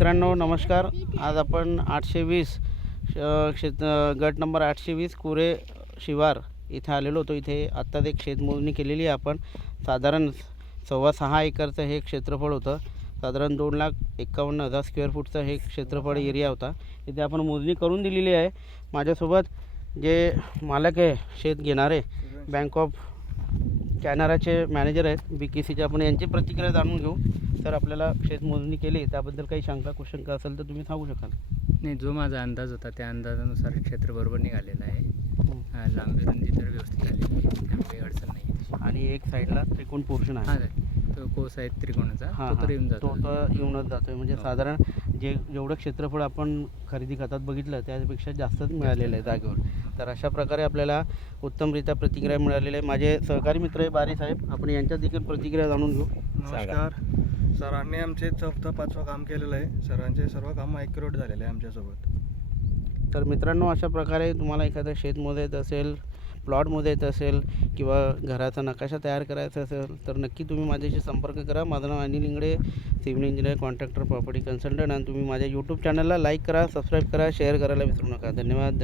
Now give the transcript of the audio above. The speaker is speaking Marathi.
मित्रांनो नमस्कार. आज आपण 820 गट नंबर 820 कुरे शिवार इथे आलेलो होतो. इथे आत्ताच एक शेतमोजणी केलेली आहे आपण. साधारण 6.25 एकरचं हे क्षेत्रफळ होतं. साधारण 2,51,000 स्क्वेअर फूटचं हे क्षेत्रफळ एरिया होता. इथे आपण मोजणी करून दिलेली आहे. माझ्यासोबत जे मालक आहे शेत घेणारे बँक ऑफ कॅनराचे मॅनेजर आहेत BKCचे. आपण यांची प्रतिक्रिया जाणून घेऊ. सर, आपल्याला शेतमोजणी केली त्याबद्दल काही शंका कुशंका असेल तर तुम्ही सांगू शकाल? नाही, जो माझा अंदाज होता त्या अंदाजानुसार क्षेत्र बरोबर निघालेलं आहे. लांबी रुंदी तर व्यवस्थित झालेली आहे, त्यामुळे काही अडचण नाही आहे तशी. आणि एक साईडला त्रिकोण पोर्शन आहे. हां, तो कोस आहे त्रिकोणाचा, हां तो तर येऊन जातो. तो तर येऊनच जातो आहे. म्हणजे साधारण जेवढं क्षेत्रफळ आपण खरेदी खतात बघितलं त्यापेक्षा जास्तच मिळालेलं आहे जागेवर. तर अशा प्रकारे आपल्याला उत्तमरित्या प्रतिक्रिया मिळालेल्या आहे. माझे सहकारी मित्र आहे बारी साहेब, आपण यांच्या देखील प्रतिक्रिया जाणून घेऊ. नमस्कार. सरांनी आमचे 4-5 काम केलेलं आहे. सरांचे सर्व कामं ॲक्युरेट झालेले आहे आमच्यासोबत. तर मित्रांनो, अशा प्रकारे तुम्हाला एखादं शेत मोजायचं असेल, प्लॉट मोजायचं असेल किंवा घराचा नकाशा तयार करायचा असेल तर नक्की तुम्ही माझ्याशी संपर्क करा. माझं नाव Anil Ingade, civil engineer, contractor, property consultant. आणि तुम्ही माझ्या यूट्यूब चॅनलला लाईक करा, सबस्क्राईब करा, शेअर करायला विसरू नका. धन्यवाद.